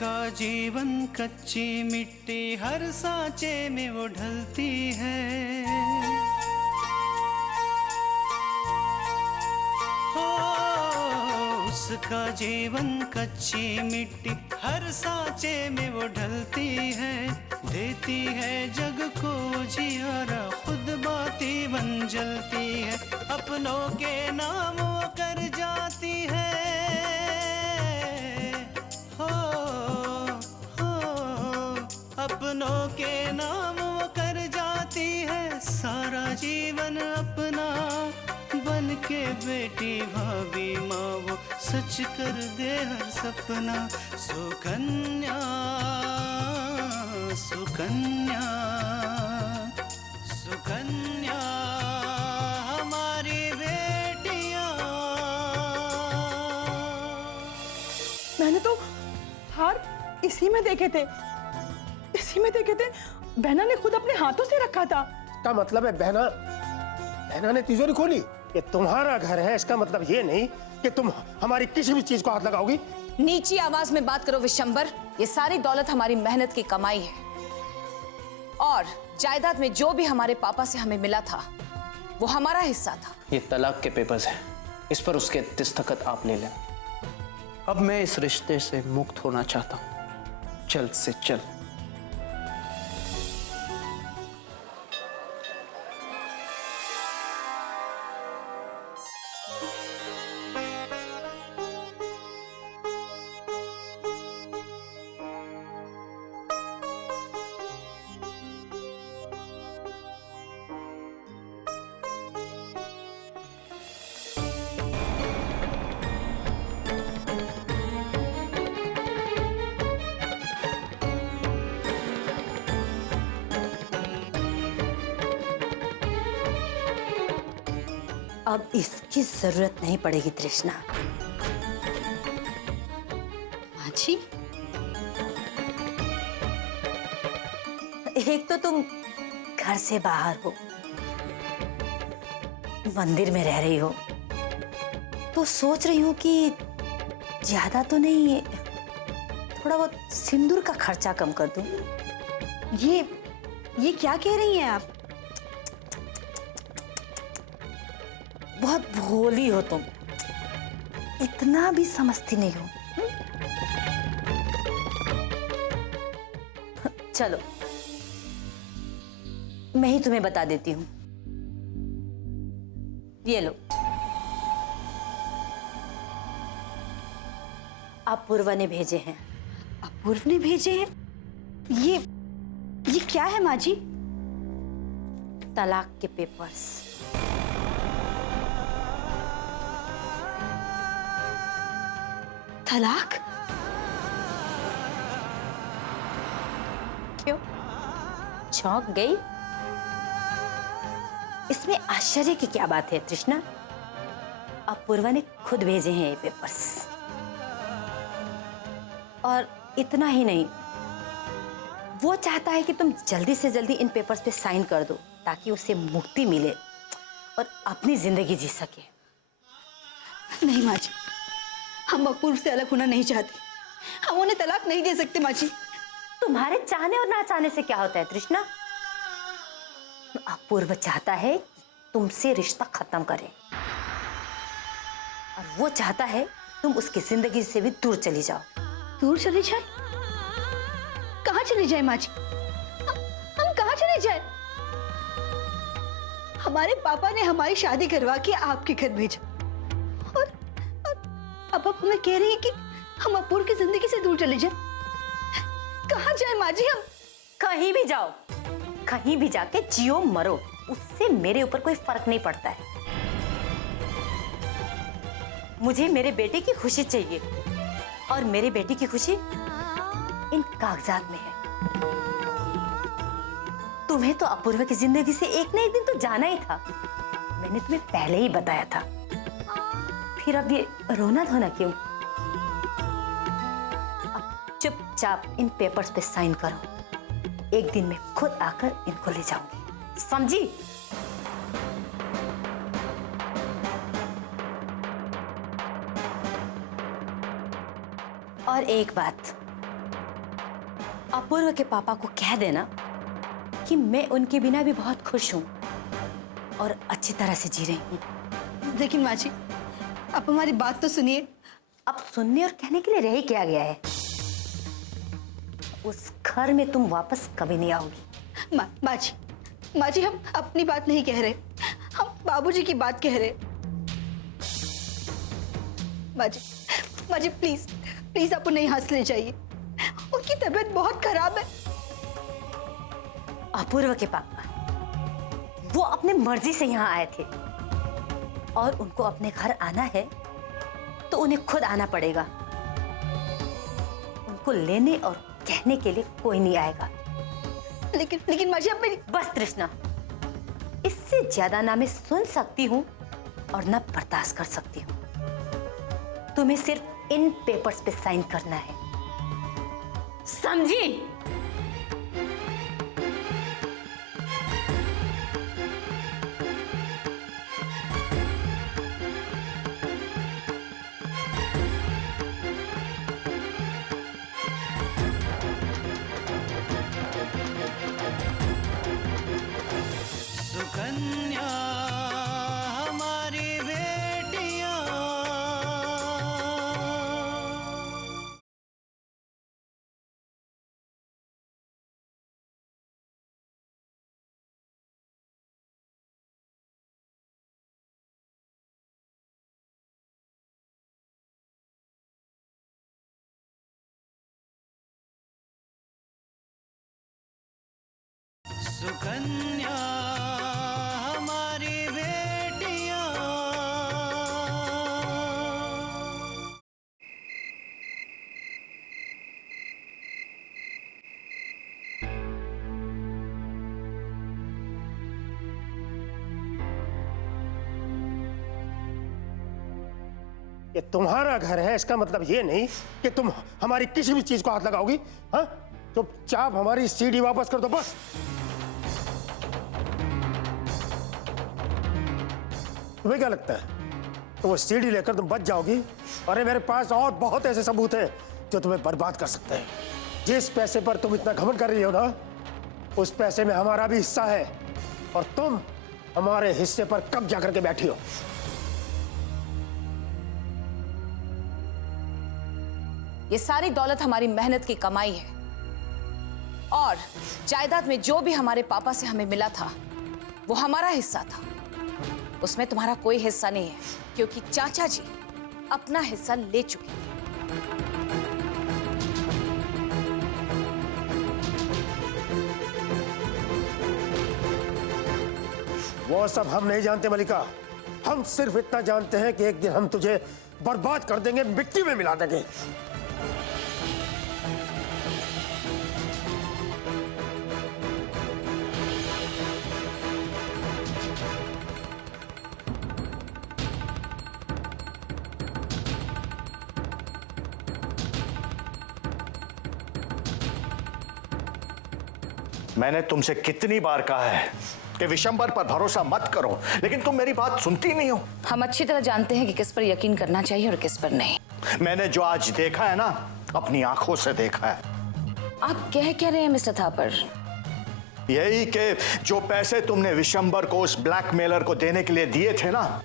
उसका जीवन कच्ची मिट्टी, हर सांचे में वो ढलती है। उसका जीवन कच्ची मिट्टी, हर सांचे में वो ढलती है। देती है जग को जियारा, खुद बाती बन जलती है। अपनों के नाम वो कर जाती है। हो अपनों के नाम वो कर जाती है। सारा जीवन अपना बन के बेटी भाभी माँ वो सच कर दे हर सपना। सुकन्या सुकन्या सुकन्या हमारी बेटियाँ। मैंने तो हार इसी में देखे थे, इसी में देखे थे। बहना ने खुद अपने हाथों से रखा था। क्या मतलब है बहना ने तिजोरी खोली? ये तुम्हारा घर है, इसका मतलब ये नहीं कि तुम हमारी किसी भी चीज को हाथ लगाओगी। नीची आवाज में बात करो विशंबर। ये सारी दौलत हमारी मेहनत की कमाई है, और जायदाद में जो भी हमारे पापा से हमें मिला था वो हमारा हिस्सा था। ये तलाक के पेपर्स हैं, इस पर उसके दस्तखत आप ले लें। अब मैं इस रिश्ते से मुक्त होना चाहता हूं, जल्द से जल्द। अब इसकी जरूरत नहीं पड़ेगी तृष्णा। माची, एक तो तुम घर से बाहर हो, मंदिर में रह रही हो, तो सोच रही हूँ कि ज्यादा तो नहीं, थोड़ा बहुत सिंदूर का खर्चा कम कर दूं। ये क्या कह रही हैं आप? बहुत भोली हो तुम, इतना भी समझती नहीं हो। चलो मैं ही तुम्हें बता देती हूँ, ये लो। अपूर्वा ने भेजे हैं। अपूर्व ने भेजे हैं? ये क्या है माँ जी? तलाक के पेपर्स। तलाक? क्यों, चौंक गई? इसमें आश्चर्य की क्या बात है तृष्णा? अपूर्वा ने खुद भेजे हैं ये पेपर्स। और इतना ही नहीं, वो चाहता है कि तुम जल्दी से जल्दी इन पेपर्स पे साइन कर दो, ताकि उसे मुक्ति मिले और अपनी जिंदगी जी सके। नहीं माँ जी, हम अपूर्व से अलग होना नहीं चाहते। हम उन्हें तलाक नहीं दे सकते माँ जी। तुम्हारे चाहने और ना चाहने से क्या होता है तृष्णा? अपूर्व चाहता है कि तुमसे रिश्ता खत्म करे, और वो चाहता है तुम उसकी जिंदगी से भी दूर चली जाओ। दूर चली जाए? कहाँ चली जाए माँ जी? हम कहाँ चले जाए? हमारे पापा ने हमारी शादी करवा के आपके घर भेजा, और अब आप हमें कह रही हैं कि हम अपूर्व की जिंदगी से दूर चले जाए। कहाँ जाए माँ जी हम? कहीं भी जाओ, कहीं भी जाके जियो मरो, उससे मेरे ऊपर कोई फर्क नहीं पड़ता है। मुझे मेरे बेटे की खुशी चाहिए, और मेरे बेटे की खुशी इन कागजात में है। तुम्हें तो अपूर्व की जिंदगी से एक ना एक दिन तो जाना ही था, मैंने तुम्हें पहले ही बताया था। फिर अब ये रोना धोना क्यों? अब चुपचाप इन पेपर्स पे साइन करो, एक दिन मैं खुद आकर इनको ले जाऊंगी, समझी? और एक बात, अपूर्व के पापा को कह देना कि मैं उनके बिना भी बहुत खुश हूँ और अच्छी तरह से जी रही हूँ। लेकिन माँ जी, आप हमारी बात तो सुनिए। अब सुनने और कहने के लिए रह ही क्या गया है? उस घर में तुम वापस कभी नहीं आओगी। माँ जी, हम अपनी बात नहीं कह रहे, हम बाबूजी की बात कह रहे। माँ जी प्लीज आपको नहीं हंस ले जाइए, उनकी तबीयत बहुत खराब है। अपूर्व के पापा वो अपने मर्जी से यहाँ आए थे और उनको अपने घर आना है तो उन्हें खुद आना पड़ेगा। उनको लेने और कहने के लिए कोई नहीं आएगा। लेकिन माँ जी, अब मेरी बस तृष्णा, इससे ज्यादा ना मैं सुन सकती हूँ और ना बर्दाश्त कर सकती हूँ। तुम्हें सिर्फ इन पेपर्स पे साइन करना है, समझी? सुकन्या हमारी बेटियां। सुकन्या हमारी बेटियां। ये तुम्हारा घर है, इसका मतलब ये नहीं कि तुम हमारी किसी भी चीज को हाथ लगाओगी। हाँ, चुपचाप हमारी सीडी वापस कर दो बस। तुम्हें क्या लगता है तो वो सीडी लेकर तुम बच जाओगी? अरे मेरे पास और बहुत ऐसे सबूत हैं जो तुम्हें बर्बाद कर सकते हैं। जिस पैसे पर तुम इतना घमंड कर रही हो ना, उस पैसे में हमारा भी हिस्सा है और तुम हमारे हिस्से पर कब्जा करके बैठी हो। ये सारी दौलत हमारी मेहनत की कमाई है और जायदाद में जो भी हमारे पापा से हमें मिला था वो हमारा हिस्सा था। उसमें तुम्हारा कोई हिस्सा नहीं है क्योंकि चाचा जी अपना हिस्सा ले चुके हैं। वो सब हम नहीं जानते मलिका, हम सिर्फ इतना जानते हैं कि एक दिन हम तुझे बर्बाद कर देंगे, मिट्टी में मिला देंगे। मैंने तुमसे कितनी बार कहा है कि विशंबर पर भरोसा मत करो, लेकिन तुम मेरी बात सुनती नहीं हो। हम अच्छी तरह जानते हैं कि किस पर यकीन करना चाहिए और किस पर नहीं। मैंने जो आज देखा है ना, अपनी आंखों से देखा है। आप कह क्या रहे हैं मिस्टर थापर? यही कि जो पैसे तुमने विशंबर को उस ब्लैकमेलर को देने के लिए दिए थे ना,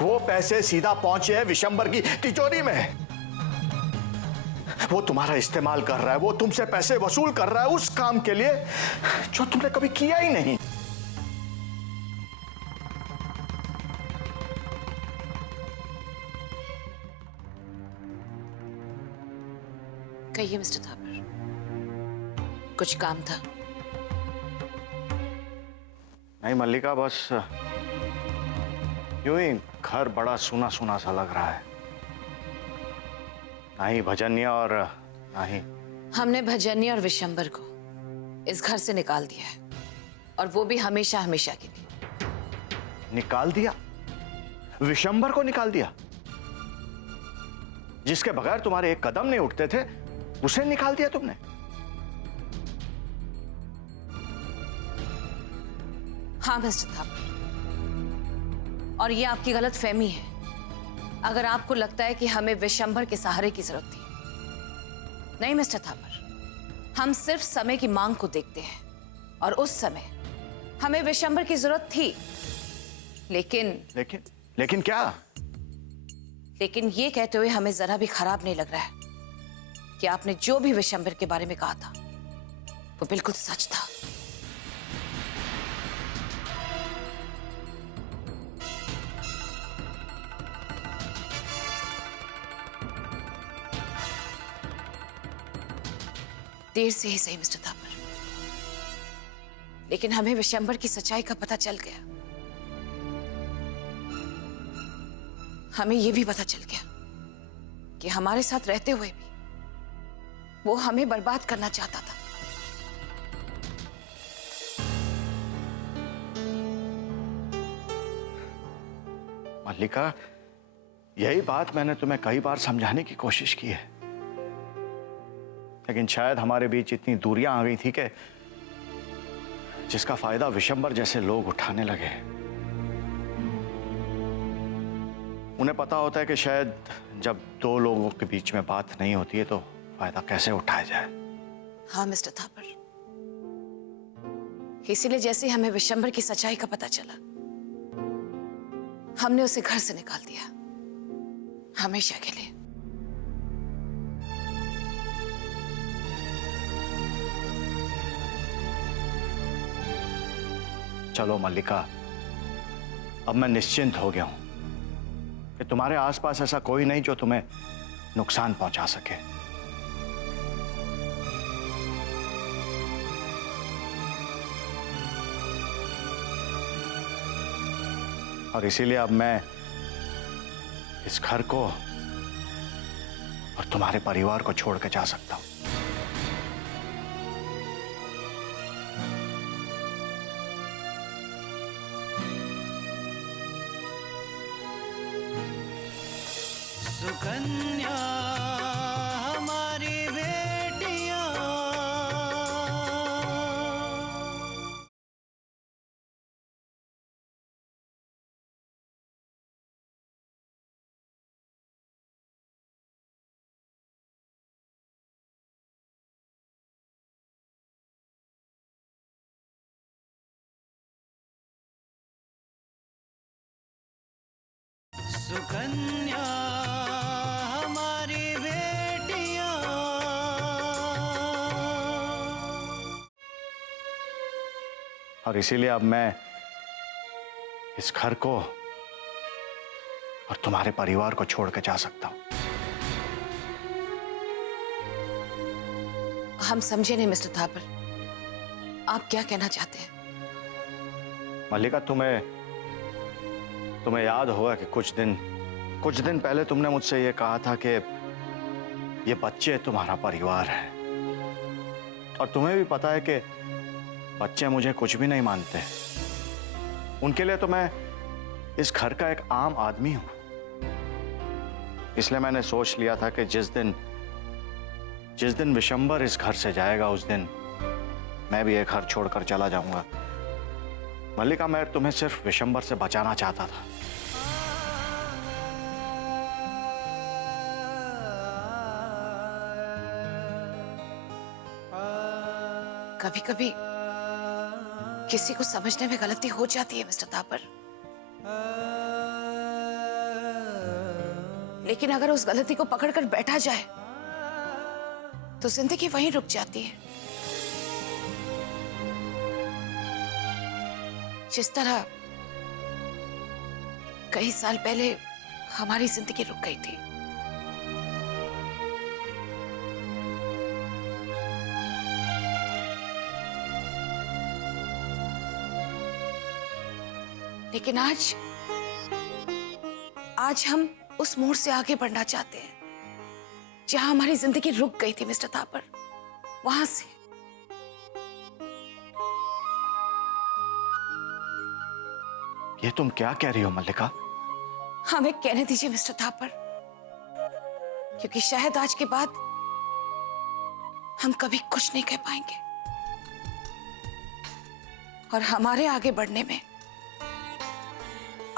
वो पैसे सीधा पहुंचे हैं विशंबर की तिजोरी में। वो तुम्हारा इस्तेमाल कर रहा है, वो तुमसे पैसे वसूल कर रहा है उस काम के लिए जो तुमने कभी किया ही नहीं। कहिए मिस्टर थापर, कुछ काम था? नहीं मल्लिका, बस यूं ही घर बड़ा सूना सूना सा लग रहा है। ना ही भजन्या और ना ही हमने भजन्या और विशंबर को इस घर से निकाल दिया है और वो भी हमेशा हमेशा के लिए। निकाल दिया? विशंबर को निकाल दिया? जिसके बगैर तुम्हारे एक कदम नहीं उठते थे, उसे निकाल दिया तुमने? हाँ मिस्टर थापर, और ये आपकी गलत फहमी है। अगर आपको लगता है कि हमें विशंबर के सहारे की जरूरत थी नहीं मिस्टर थापर, हम सिर्फ समय की मांग को देखते हैं और उस समय हमें विशंबर की जरूरत थी, लेकिन क्या? लेकिन ये कहते हुए हमें जरा भी खराब नहीं लग रहा है कि आपने जो भी विशंबर के बारे में कहा था वो बिल्कुल सच था। देर से ही सही मिस्टर थापर, लेकिन हमें विशंबर की सच्चाई का पता चल गया। हमें यह भी पता चल गया कि हमारे साथ रहते हुए भी वो हमें बर्बाद करना चाहता था। मल्लिका, यही बात मैंने तुम्हें कई बार समझाने की कोशिश की है, लेकिन शायद हमारे बीच इतनी दूरियां आ गई थी कि जिसका फायदा विशंबर जैसे लोग उठाने लगे। उन्हें पता होता है कि शायद जब दो लोगों के बीच में बात नहीं होती है तो फायदा कैसे उठाया जाए। हाँ मिस्टर थापर, इसीलिए जैसे ही हमें विशंबर की सच्चाई का पता चला, हमने उसे घर से निकाल दिया, हमेशा के लिए। चलो मल्लिका, अब मैं निश्चिंत हो गया हूं कि तुम्हारे आसपास ऐसा कोई नहीं जो तुम्हें नुकसान पहुंचा सके। और इसीलिए अब मैं इस घर को और तुम्हारे परिवार को छोड़ के जा सकता हूं। सुकन्या हमारी बेटियां, सुकन्या हमारी बेटियां। और इसीलिए अब मैं इस घर को और तुम्हारे परिवार को छोड़ के जा सकता हूं। हम समझे नहीं मिस्टर थापर, आप क्या कहना चाहते हैं? मल्लिका, तुम्हें याद होगा कि कुछ दिन पहले तुमने मुझसे यह कहा था कि ये बच्चे तुम्हारा परिवार है, और तुम्हें भी पता है कि बच्चे मुझे कुछ भी नहीं मानते। उनके लिए तो मैं इस घर का एक आम आदमी हूं। इसलिए मैंने सोच लिया था कि जिस दिन विशंबर इस घर से जाएगा उस दिन मैं भी ये घर छोड़कर चला जाऊंगा। मल्लिका, मैं तुम्हें सिर्फ विशंबर से बचाना चाहता था। कभी कभी किसी को समझने में गलती हो जाती है मिस्टर थापर, लेकिन अगर उस गलती को पकड़कर बैठा जाए तो जिंदगी वहीं रुक जाती है। जिस तरह कई साल पहले हमारी जिंदगी रुक गई थी। लेकिन आज हम उस मोड़ से आगे बढ़ना चाहते हैं जहां हमारी जिंदगी रुक गई थी मिस्टर थापर, वहां से। ये तुम क्या कह रही हो मल्लिका? हमें कहने दीजिए मिस्टर थापर, क्योंकि शायद आज के बाद हम कभी कुछ नहीं कह पाएंगे, और हमारे आगे बढ़ने में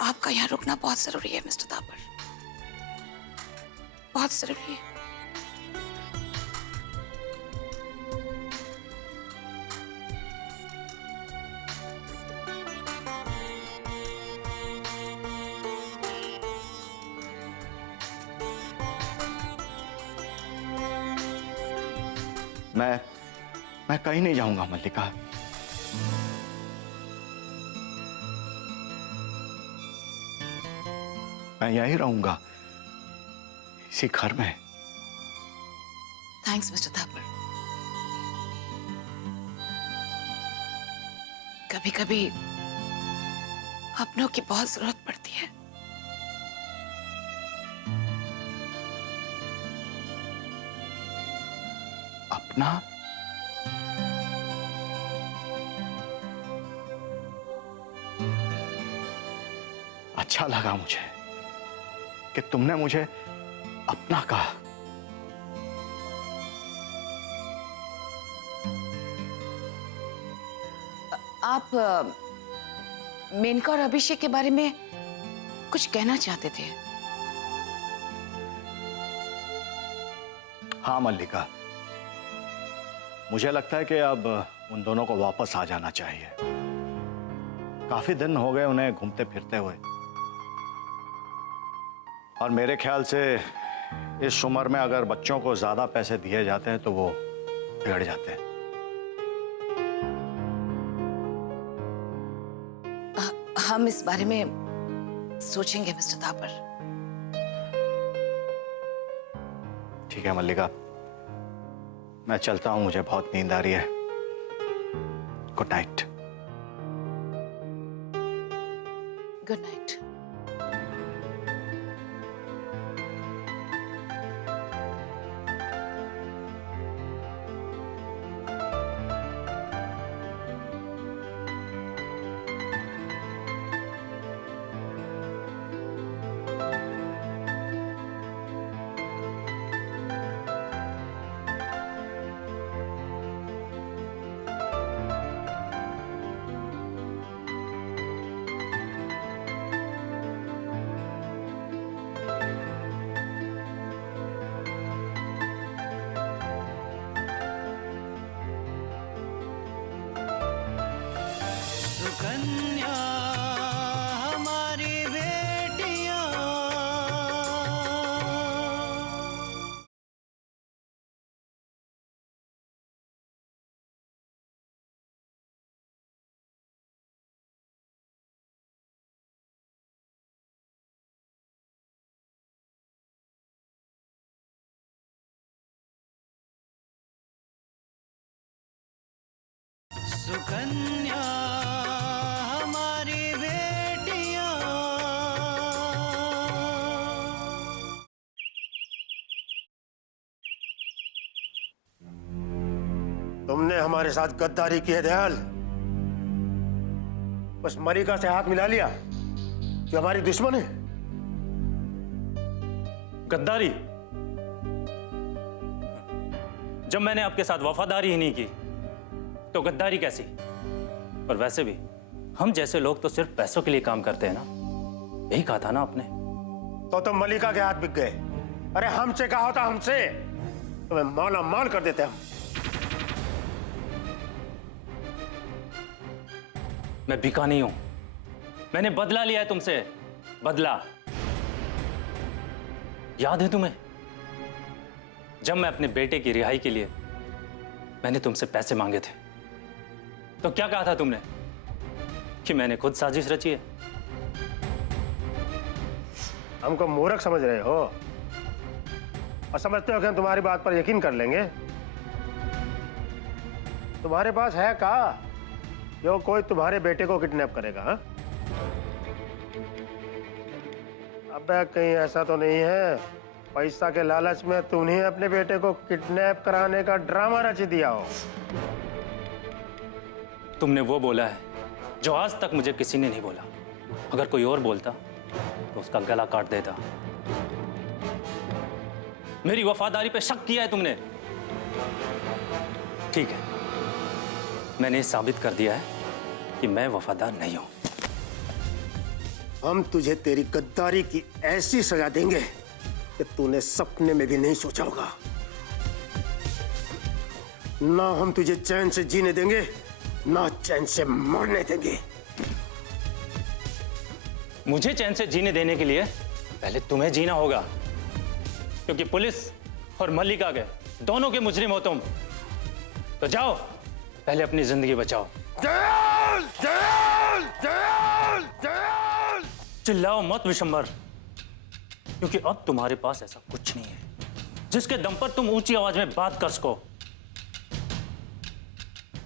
आपका यहां रुकना बहुत जरूरी है मिस्टर थापर, बहुत जरूरी है। मैं कहीं नहीं जाऊंगा मल्लिका। मैं यहीं रहूंगा, इसी घर में। Thanks mister Thapar. कभी कभी अपनों की बहुत जरूरत पड़ती है। अपना? अच्छा लगा मुझे कि तुमने मुझे अपना कहा। आप मेनका और अभिषेक के बारे में कुछ कहना चाहते थे? हाँ मल्लिका, मुझे लगता है कि अब उन दोनों को वापस आ जाना चाहिए। काफी दिन हो गए उन्हें घूमते फिरते हुए, और मेरे ख्याल से इस उम्र में अगर बच्चों को ज्यादा पैसे दिए जाते हैं तो वो बिगड़ जाते हैं। हम इस बारे में सोचेंगे मिस्टर थापर। ठीक है मल्लिका, मैं चलता हूं, मुझे बहुत नींद आ रही है। Good night. Good night. Sukanya हमारी बेटियां। सुकन्या हमारी बेटियां। तुमने हमारे साथ गद्दारी की है दयाल। बस मलिका से हाथ मिला लिया जो हमारी दुश्मन है। गद्दारी? जब मैंने आपके साथ वफादारी ही नहीं की तो गद्दारी कैसी? और वैसे भी हम जैसे लोग तो सिर्फ पैसों के लिए काम करते हैं ना, यही कहा था ना आपने। तो तुम मलिका के हाथ बिक गए। अरे हमसे कहा होता, हमसे तुम्हें माला माल कर देते हम। मैं बिका नहीं हूं, मैंने बदला लिया है तुमसे, बदला। याद है तुम्हें जब मैं अपने बेटे की रिहाई के लिए मैंने तुमसे पैसे मांगे थे तो क्या कहा था तुमने कि मैंने खुद साजिश रची है? हमको मूर्ख समझ रहे हो और समझते हो कि हम तुम्हारी बात पर यकीन कर लेंगे? तुम्हारे पास है का जो कोई तुम्हारे बेटे को किडनैप करेगा? हा? अबे कहीं ऐसा तो नहीं है पैसा के लालच में तुमने अपने बेटे को किडनैप कराने का ड्रामा रच दिया हो? तुमने वो बोला है जो आज तक मुझे किसी ने नहीं बोला। अगर कोई और बोलता तो उसका गला काट देता। मेरी वफादारी पे शक किया है तुमने। ठीक है, मैंने ये साबित कर दिया है कि मैं वफादार नहीं हूं। हम तुझे तेरी गद्दारी की ऐसी सजा देंगे कि तूने सपने में भी नहीं सोचा होगा। ना हम तुझे चैन से जीने देंगे, ना चैन से मरने देंगे। मुझे चैन से जीने देने के लिए पहले तुम्हें जीना होगा, क्योंकि पुलिस और मल्लिका के दोनों के मुजरिम हो तुम। तो जाओ, पहले अपनी जिंदगी बचाओ। दयाल, दयाल, दयाल, दयाल। चिल्लाओ मत विशंबर, क्योंकि अब तुम्हारे पास ऐसा कुछ नहीं है जिसके दम पर तुम ऊंची आवाज में बात कर सको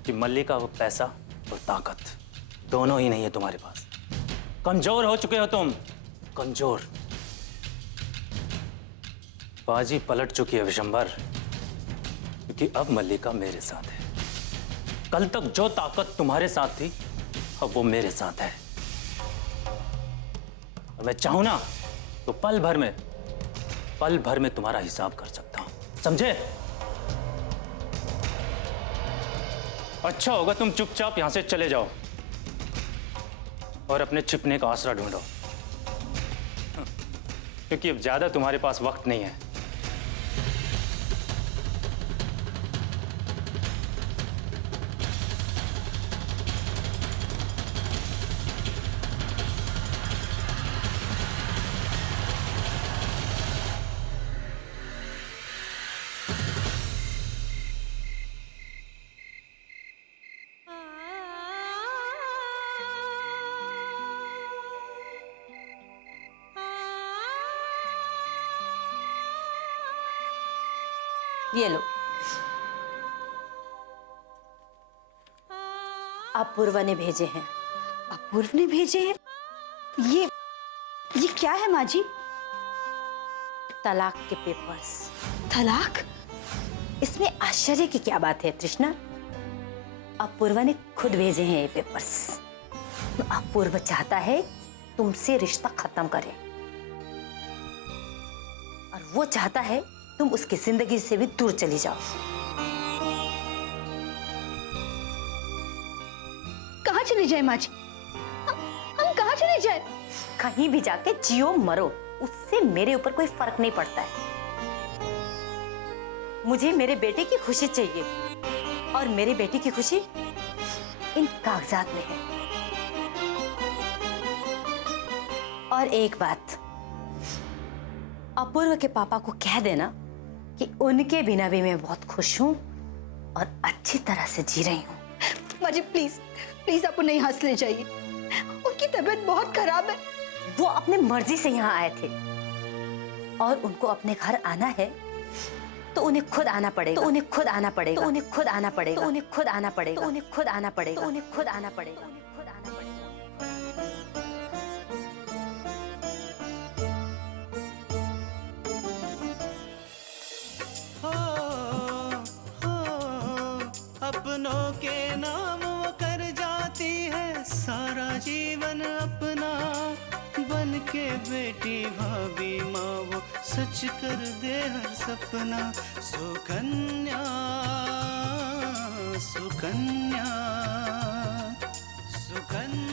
कि मल्लिका वो पैसा और ताकत दोनों ही नहीं है तुम्हारे पास। कमजोर हो चुके हो तुम, कमजोर। बाजी पलट चुकी है विशंबर, क्योंकि अब मल्लिका मेरे साथ है। कल तक जो ताकत तुम्हारे साथ थी, अब वो मेरे साथ है। और मैं चाहूं ना तो पल भर में तुम्हारा हिसाब कर सकता हूं, समझे? अच्छा होगा तुम चुपचाप यहां से चले जाओ और अपने छिपने का आसरा ढूंढो, क्योंकि अब ज्यादा तुम्हारे पास वक्त नहीं है। ये लो, अपूर्वा ने भेजे हैं। अपूर्व ने भेजे हैं? ये क्या है माँ जी? तलाक के पेपर्स। तलाक? इसमें आश्चर्य की क्या बात है तृष्णा? अपूर्वा ने खुद भेजे हैं ये पेपर्स। अपूर्वा चाहता है तुमसे रिश्ता खत्म करे, और वो चाहता है तुम उसकी जिंदगी से भी दूर चली जाओ। कहाँ चले जाए माँ जी? हम कहाँ चले जाए? कहीं भी जाके जियो मरो, उससे मेरे ऊपर कोई फर्क नहीं पड़ता है। मुझे मेरे बेटे की खुशी चाहिए, और मेरे बेटे की खुशी इन कागजात में है। और एक बात, अपूर्व के पापा को कह देना कि उनके बिना भी मैं बहुत खुश हूं और अच्छी तरह से जी रही हूं। माँ जी प्लीज प्लीज आप उन्हें यहाँ से ले जाइए, उनकी तबीयत बहुत खराब है। वो अपने मर्जी से यहाँ आए थे, और उनको अपने घर आना है तो उन्हें खुद आना पड़ेगा, तो उन्हें खुद आना पड़ेगा, तो उन्हें खुद आना पड़ेगा, तो उन्हें खुद आना पड़ेगा, तो उन्हें खुद आना पड़ेगा, तो उन्हें खुद आना पड़ेगा, तो उन्हें खुद आना पड़ेगा। अपनों के नाम वो कर जाती है सारा जीवन अपना, बन के बेटी भाभी माँ वो सच कर दे हर सपना। सुकन्या सुकन्या सुकन्या।